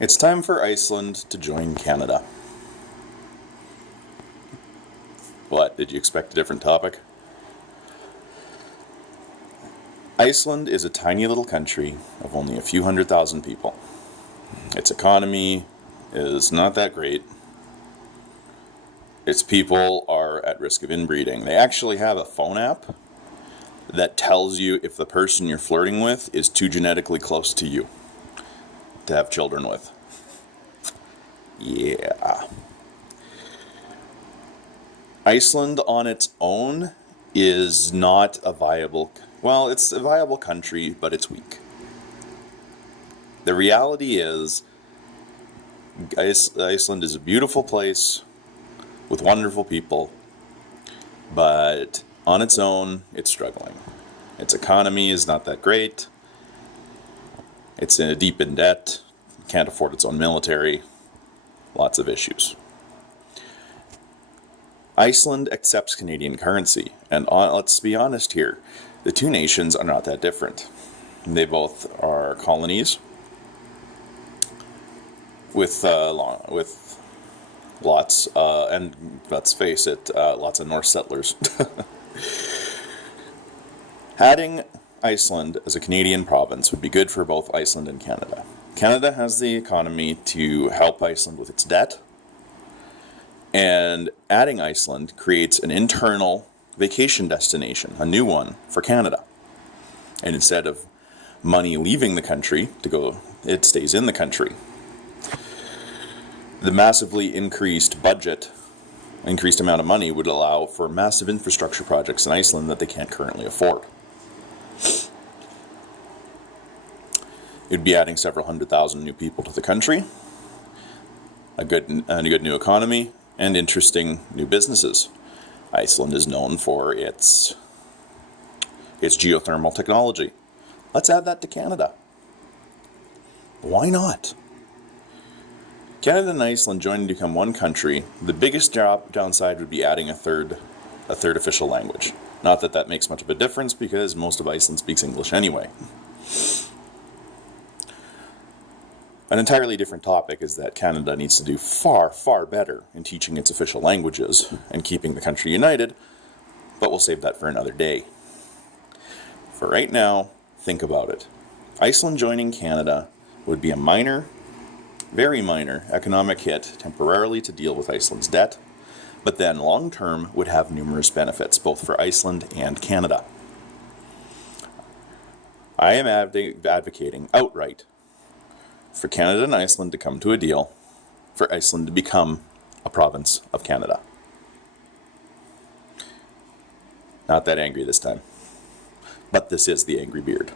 It's time for Iceland to join Canada. What, did you expect a different topic? Iceland is a tiny little country of only a few 100,000 people. Its economy is not that great. Its people are at risk of inbreeding. They actually have a phone app that tells you if the person you're flirting with is too genetically close to you to have children with. Yeah. Iceland on its own is not a viable, well, it's a viable country, but it's weak. The reality is, Iceland is a beautiful place with wonderful people, but on its own, it's struggling. Its economy is not that great. It's deep in debt, can't afford its own military, lots of issues. Iceland accepts Canadian currency, and let's be honest here, the two nations are not that different. They both are colonies with lots, and let's face it, lots of Norse settlers. Adding Iceland as a Canadian province would be good for both Iceland and Canada. Canada has the economy to help Iceland with its debt, and adding Iceland creates an internal vacation destination, a new one for Canada. And instead of money leaving the country to go, it stays in the country. The massively increased amount of money would allow for massive infrastructure projects in Iceland that they can't currently afford. It'd be adding several 100,000 new people to the country, a good new economy, and interesting new businesses. Iceland is known for its geothermal technology. Let's add that to Canada. Why not? Canada and Iceland joining to become one country. The biggest downside would be adding a third official language. Not that that makes much of a difference, because most of Iceland speaks English anyway. An entirely different topic is that Canada needs to do far, far better in teaching its official languages and keeping the country united, but we'll save that for another day. For right now, think about it. Iceland joining Canada would be a minor, very minor economic hit temporarily to deal with Iceland's debt, but then long term would have numerous benefits, both for Iceland and Canada. I am advocating outright for Canada and Iceland to come to a deal, for Iceland to become a province of Canada. Not that angry this time, but this is the Angry Beard.